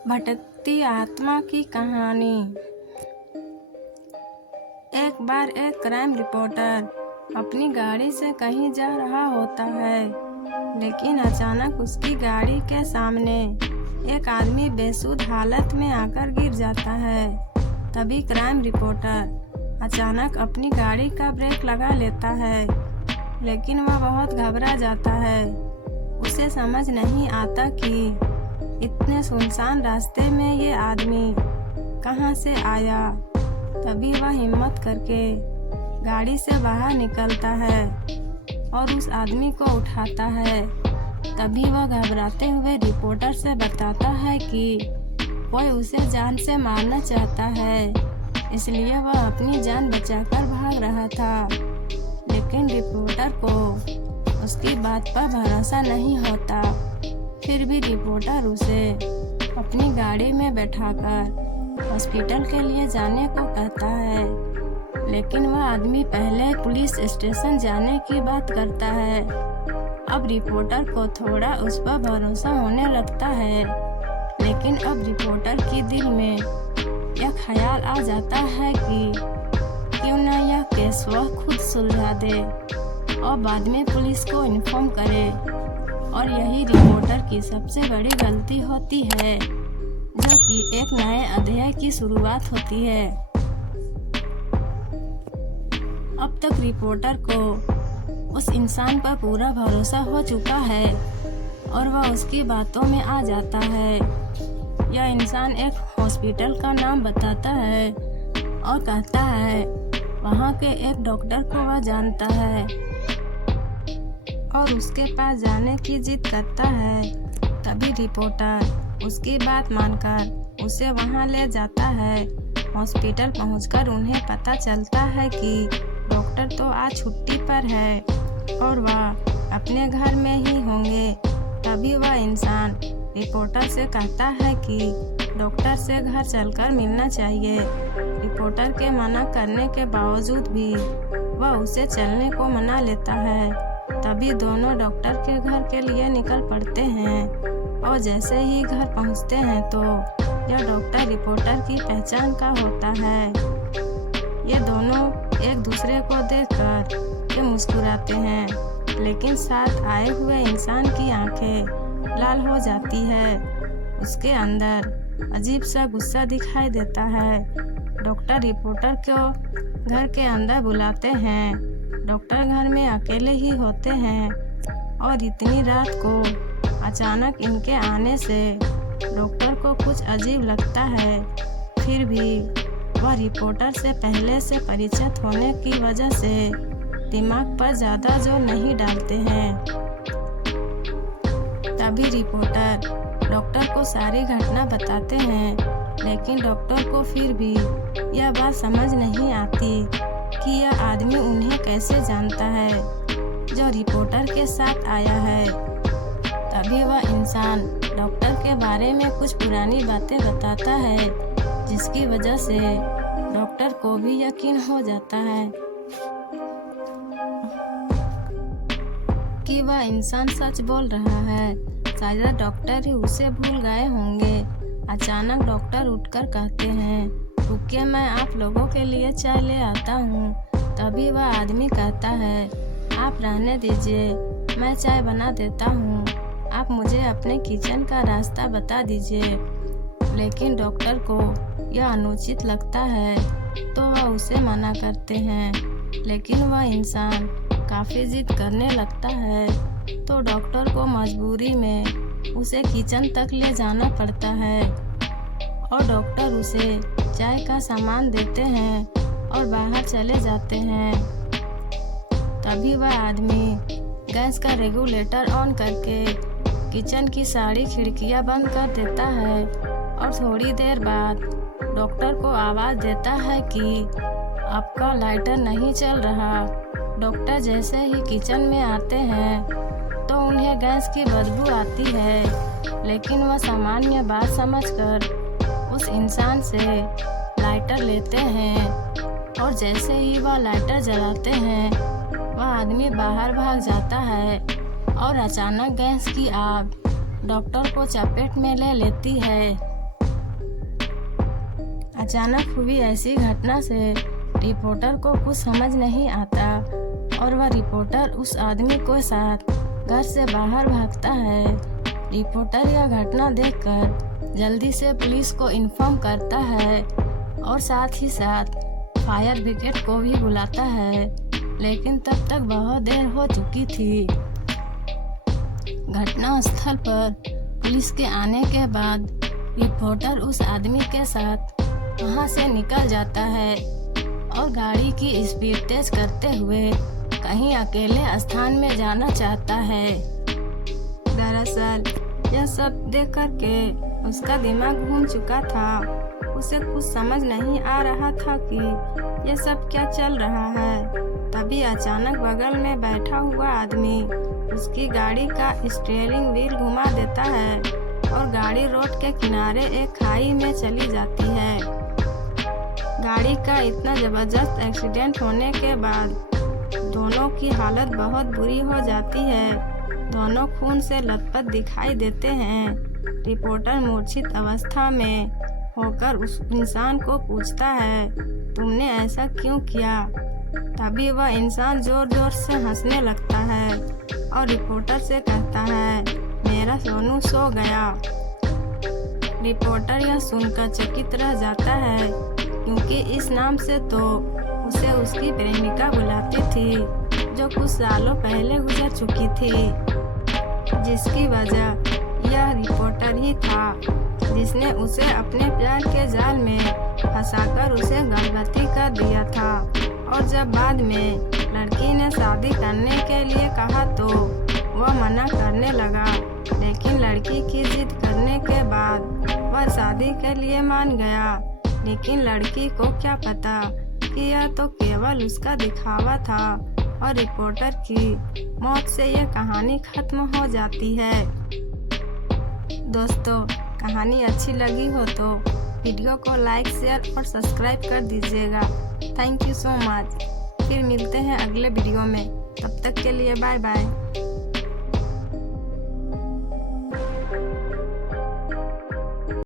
भटकती आत्मा की कहानी। एक बार एक क्राइम रिपोर्टर अपनी गाड़ी से कहीं जा रहा होता है, लेकिन अचानक उसकी गाड़ी के सामने एक आदमी बेसुध हालत में आकर गिर जाता है। तभी क्राइम रिपोर्टर अचानक अपनी गाड़ी का ब्रेक लगा लेता है, लेकिन वह बहुत घबरा जाता है। उसे समझ नहीं आता कि इतने सुनसान रास्ते में ये आदमी कहाँ से आया। तभी वह हिम्मत करके गाड़ी से बाहर निकलता है और उस आदमी को उठाता है। तभी वह घबराते हुए रिपोर्टर से बताता है कि कोई उसे जान से मारना चाहता है, इसलिए वह अपनी जान बचाकर भाग रहा था। लेकिन रिपोर्टर को उसकी बात पर भरोसा नहीं होता। फिर भी रिपोर्टर उसे अपनी गाड़ी में बैठाकर हॉस्पिटल के लिए जाने को कहता है, लेकिन वह आदमी पहले पुलिस स्टेशन जाने की बात करता है। अब रिपोर्टर को थोड़ा उस पर भरोसा होने लगता है, लेकिन अब रिपोर्टर के दिल में यह ख्याल आ जाता है कि क्यों न यह केस वह खुद सुलझा दे और बाद में पुलिस को इन्फॉर्म करे। और यही रिपोर्टर की सबसे बड़ी गलती होती है, जो कि एक नए अध्याय की शुरुआत होती है। अब तक रिपोर्टर को उस इंसान पर पूरा भरोसा हो चुका है और वह उसकी बातों में आ जाता है। यह इंसान एक हॉस्पिटल का नाम बताता है और कहता है वहाँ के एक डॉक्टर को वह जानता है और उसके पास जाने की जिद करता है। तभी रिपोर्टर उसकी बात मानकर उसे वहां ले जाता है। हॉस्पिटल पहुंचकर उन्हें पता चलता है कि डॉक्टर तो आज छुट्टी पर है और वह अपने घर में ही होंगे। तभी वह इंसान रिपोर्टर से कहता है कि डॉक्टर से घर चलकर मिलना चाहिए। रिपोर्टर के मना करने के बावजूद भी वह उसे चलने को मना लेता है। तभी दोनों डॉक्टर के घर के लिए निकल पड़ते हैं और जैसे ही घर पहुंचते हैं तो यह डॉक्टर रिपोर्टर की पहचान का होता है। ये दोनों एक दूसरे को देखकर ये मुस्कुराते हैं, लेकिन साथ आए हुए इंसान की आंखें लाल हो जाती है। उसके अंदर अजीब सा गुस्सा दिखाई देता है। डॉक्टर रिपोर्टर को घर के अंदर बुलाते हैं। डॉक्टर घर में अकेले ही होते हैं और इतनी रात को अचानक इनके आने से डॉक्टर को कुछ अजीब लगता है। फिर भी वह रिपोर्टर से पहले से परिचित होने की वजह से दिमाग पर ज़्यादा जोर नहीं डालते हैं। तभी रिपोर्टर डॉक्टर को सारी घटना बताते हैं, लेकिन डॉक्टर को फिर भी यह बात समझ नहीं आती कि यह आदमी उन्हें कैसे जानता है जो रिपोर्टर के साथ आया है। तभी वह इंसान डॉक्टर के बारे में कुछ पुरानी बातें बताता है, जिसकी वजह से डॉक्टर को भी यकीन हो जाता है कि वह इंसान सच बोल रहा है। शायद डॉक्टर ही उसे भूल गए होंगे। अचानक डॉक्टर उठकर कहते हैं, रुकिए, मैं आप लोगों के लिए चाय ले आता हूँ। तभी वह आदमी कहता है, आप रहने दीजिए, मैं चाय बना देता हूँ। आप मुझे अपने किचन का रास्ता बता दीजिए। लेकिन डॉक्टर को यह अनुचित लगता है तो वह उसे मना करते हैं, लेकिन वह इंसान काफ़ी जिद करने लगता है तो डॉक्टर को मजबूरी में उसे किचन तक ले जाना पड़ता है और डॉक्टर उसे चाय का सामान देते हैं और बाहर चले जाते हैं। तभी वह आदमी गैस का रेगुलेटर ऑन करके किचन की सारी खिड़कियां बंद कर देता है और थोड़ी देर बाद डॉक्टर को आवाज़ देता है कि आपका लाइटर नहीं चल रहा। डॉक्टर जैसे ही किचन में आते हैं तो उन्हें गैस की बदबू आती है, लेकिन वह सामान्य बात समझकर उस इंसान से लाइटर लेते हैं और जैसे ही वह लाइटर जलाते हैं वह आदमी बाहर भाग जाता है और अचानक गैस की आग डॉक्टर को चपेट में ले लेती है अचानक हुई ऐसी घटना से रिपोर्टर को कुछ समझ नहीं आता और वह रिपोर्टर उस आदमी के साथ घर से बाहर भागता है। रिपोर्टर यह घटना देखकर जल्दी से पुलिस को इन्फॉर्म करता है और साथ ही साथ फायर ब्रिगेड को भी बुलाता है, लेकिन तब तक बहुत देर हो चुकी थी। घटना स्थल पर पुलिस के आने के बाद रिपोर्टर उस आदमी के साथ वहां से निकल जाता है और गाड़ी की स्पीड तेज करते हुए कहीं अकेले स्थान में जाना चाहता है। दरअसल यह सब देख करके उसका दिमाग घूम चुका था। उसे कुछ समझ नहीं आ रहा था कि यह सब क्या चल रहा है। तभी अचानक बगल में बैठा हुआ आदमी उसकी गाड़ी का स्टीयरिंग व्हील घुमा देता है और गाड़ी रोड के किनारे एक खाई में चली जाती है। गाड़ी का इतना जबरदस्त एक्सीडेंट होने के बाद दोनों की हालत बहुत बुरी हो जाती है। दोनों खून से लथपथ दिखाई देते हैं। रिपोर्टर मूर्छित अवस्था में होकर उस इंसान को पूछता है, तुमने ऐसा क्यों किया? तभी वह इंसान जोर जोर से हंसने लगता है और रिपोर्टर से कहता है, मेरा सोनू सो गया। रिपोर्टर यह सुनकर चकित रह जाता है, क्योंकि इस नाम से तो उसे उसकी प्रेमिका बुलाती थी, जो कुछ सालों पहले गुजर चुकी थी, जिसकी वजह यह रिपोर्टर ही था, जिसने उसे अपने प्यार के जाल में फंसाकर उसे गर्भवती कर दिया था। और जब बाद में लड़की ने शादी करने के लिए कहा तो वह मना करने लगा, लेकिन लड़की की जिद करने के बाद वह शादी के लिए मान गया। लेकिन लड़की को क्या पता कि यह तो केवल उसका दिखावा था और रिपोर्टर की मौत से यह कहानी खत्म हो जाती है। दोस्तों, कहानी अच्छी लगी हो तो वीडियो को लाइक, शेयर और सब्सक्राइब कर दीजिएगा। Thank you so much. फिर मिलते हैं अगले वीडियो में। तब तक के लिए बाय बाय।